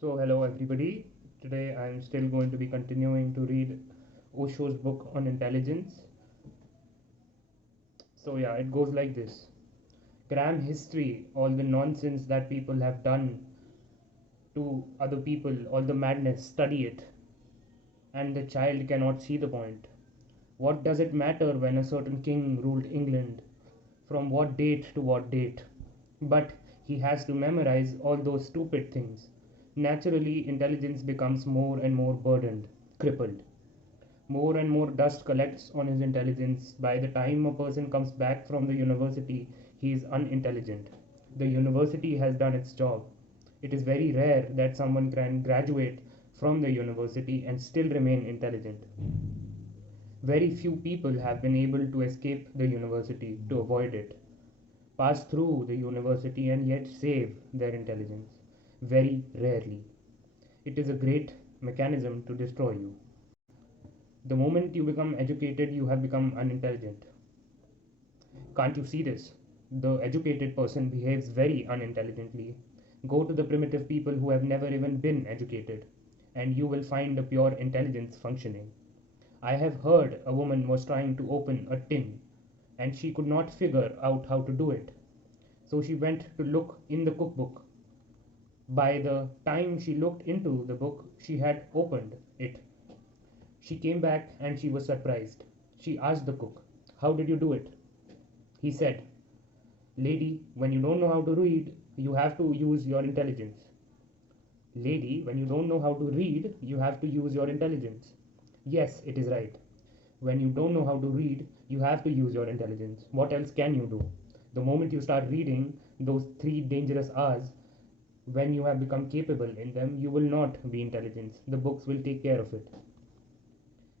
So, hello everybody. Today I'm still going to be continuing to read Osho's book on intelligence. So, yeah, it goes like this. Cram history, all the nonsense that people have done to other people, all the madness, study it. And the child cannot see the point. What does it matter when a certain king ruled England? From what date to what date? But he has to memorize all those stupid things. Naturally, intelligence becomes more and more burdened, crippled. More and more dust collects on his intelligence. By the time a person comes back from the university, he is unintelligent. The university has done its job. It is very rare that someone can graduate from the university and still remain intelligent. Very few people have been able to escape the university to avoid it, pass through the university and yet save their intelligence. Very rarely. It is a great mechanism to destroy you. The moment you become educated, you have become unintelligent. Can't you see this? The educated person behaves very unintelligently. Go to the primitive people who have never even been educated, and you will find the pure intelligence functioning. I have heard a woman was trying to open a tin, and she could not figure out how to do it. So she went to look in the cookbook. By the time she looked into the book, she had opened it. She came back and she was surprised. She asked the cook, "How did you do it?" He said, "Lady, when you don't know how to read, you have to use your intelligence." Lady, when you don't know how to read, you have to use your intelligence. Yes, it is right. When you don't know how to read, you have to use your intelligence. What else can you do? The moment you start reading those 3 dangerous hours, when you have become capable in them, you will not be intelligent. The books will take care of it.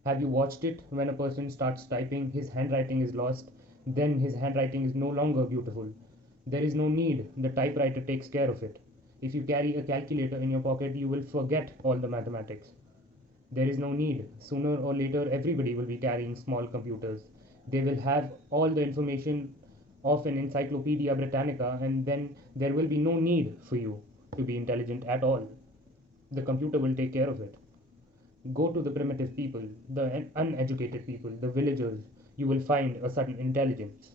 Have you watched it? When a person starts typing, his handwriting is lost, then his handwriting is no longer beautiful. There is no need, the typewriter takes care of it. If you carry a calculator in your pocket, you will forget all the mathematics. There is no need. Sooner or later, everybody will be carrying small computers. They will have all the information of an Encyclopedia Britannica, and then there will be no need for you to be intelligent at all. The computer will take care of it. Go to the primitive people, the uneducated people, the villagers. You will find a certain intelligence.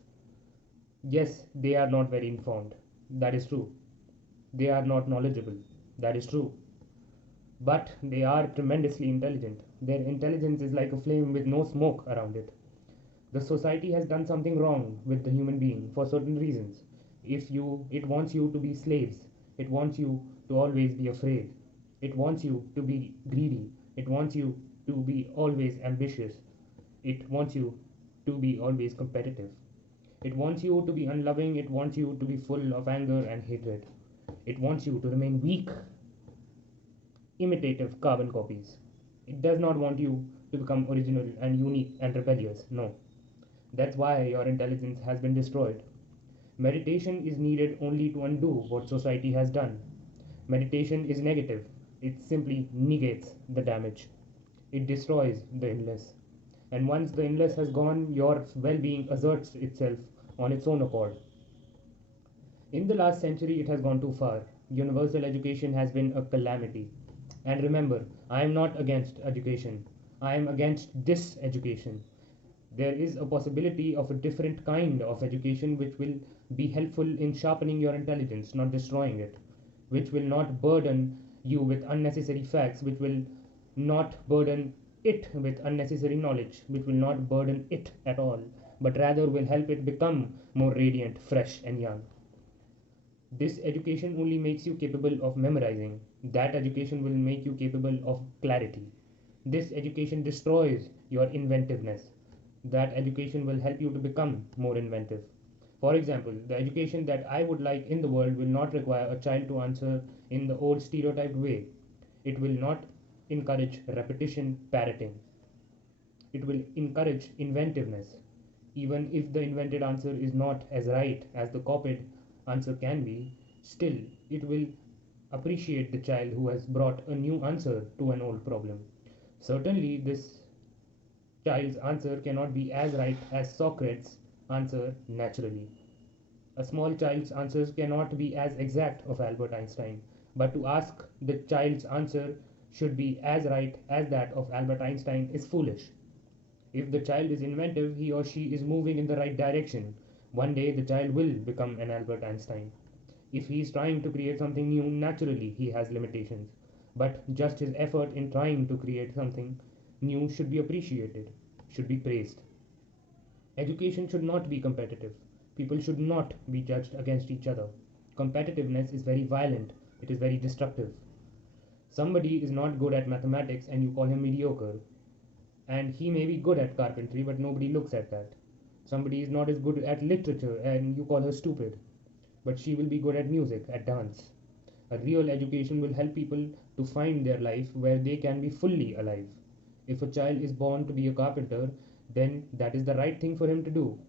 Yes, they are not very informed. That is true. They are not knowledgeable. That is true. But they are tremendously intelligent. Their intelligence is like a flame with no smoke around it. The society has done something wrong with the human being for certain reasons. It wants you to be slaves. It wants you to always be afraid. It wants you to be greedy. It wants you to be always ambitious. It wants you to be always competitive. It wants you to be unloving. It wants you to be full of anger and hatred. It wants you to remain weak, imitative carbon copies. It does not want you to become original and unique and rebellious. No. That's why your intelligence has been destroyed. Meditation is needed only to undo what society has done. Meditation is negative, it simply negates the damage, it destroys the illness. And once the illness has gone, your well being asserts itself on its own accord. In the last century, it has gone too far. Universal education has been a calamity. And remember, I am not against education, I am against diseducation. There is a possibility of a different kind of education which will be helpful in sharpening your intelligence, not destroying it, which will not burden you with unnecessary facts, which will not burden it with unnecessary knowledge, which will not burden it at all, but rather will help it become more radiant, fresh, and young. This education only makes you capable of memorizing. That education will make you capable of clarity. This education destroys your inventiveness. That education will help you to become more inventive. For example, the education that I would like in the world will not require a child to answer in the old stereotyped way. It will not encourage repetition, parroting. It will encourage inventiveness. Even if the invented answer is not as right as the copied answer can be, still it will appreciate the child who has brought a new answer to an old problem. Certainly, this child's answer cannot be as right as Socrates' answer naturally. A small child's answers cannot be as exact of Albert Einstein. But to ask the child's answer should be as right as that of Albert Einstein is foolish. If the child is inventive, he or she is moving in the right direction. One day the child will become an Albert Einstein. If he is trying to create something new, naturally he has limitations. But just his effort in trying to create something new should be appreciated, should be praised. Education should not be competitive. People should not be judged against each other. Competitiveness is very violent, it is very destructive. Somebody is not good at mathematics and you call him mediocre, and he may be good at carpentry, but nobody looks at that. Somebody is not as good at literature and you call her stupid, but she will be good at music, at dance. A real education will help people to find their life where they can be fully alive. If a child is born to be a carpenter, then that is the right thing for him to do.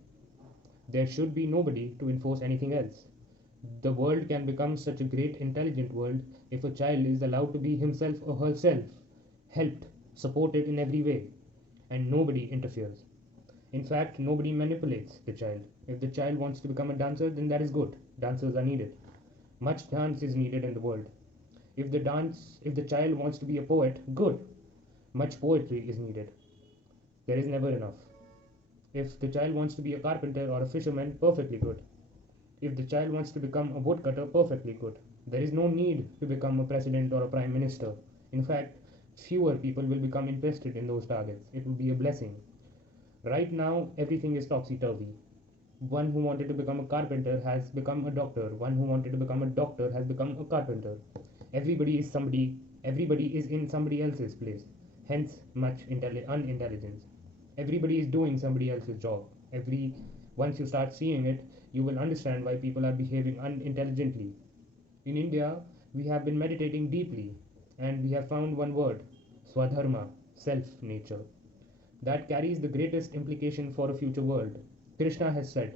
There should be nobody to enforce anything else. The world can become such a great intelligent world if a child is allowed to be himself or herself, helped, supported in every way, and nobody interferes. In fact, nobody manipulates the child. If the child wants to become a dancer, then that is good. Dancers are needed. Much dance is needed in the world. If the child wants to be a poet, good. Much poetry is needed. There is never enough. If the child wants to be a carpenter or a fisherman, perfectly good. If the child wants to become a woodcutter, perfectly good. There is no need to become a president or a prime minister. In fact, fewer people will become interested in those targets. It will be a blessing. Right now, everything is topsy turvy. One who wanted to become a carpenter has become a doctor. One who wanted to become a doctor has become a carpenter. Everybody is somebody, everybody is in somebody else's place. Hence, much unintelligence. Everybody is doing somebody else's job. Once you start seeing it, you will understand why people are behaving unintelligently. In India, we have been meditating deeply and we have found one word, Swadharma, self nature. That carries the greatest implication for a future world. Krishna has said,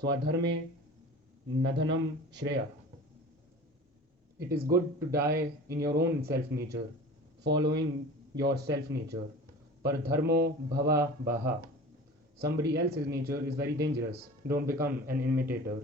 Swadharme Nadhanam Shreya. It is good to die in your own self nature, following your self nature. Par dharmo bhava baha. Somebody else's nature is very dangerous. Don't become an imitator.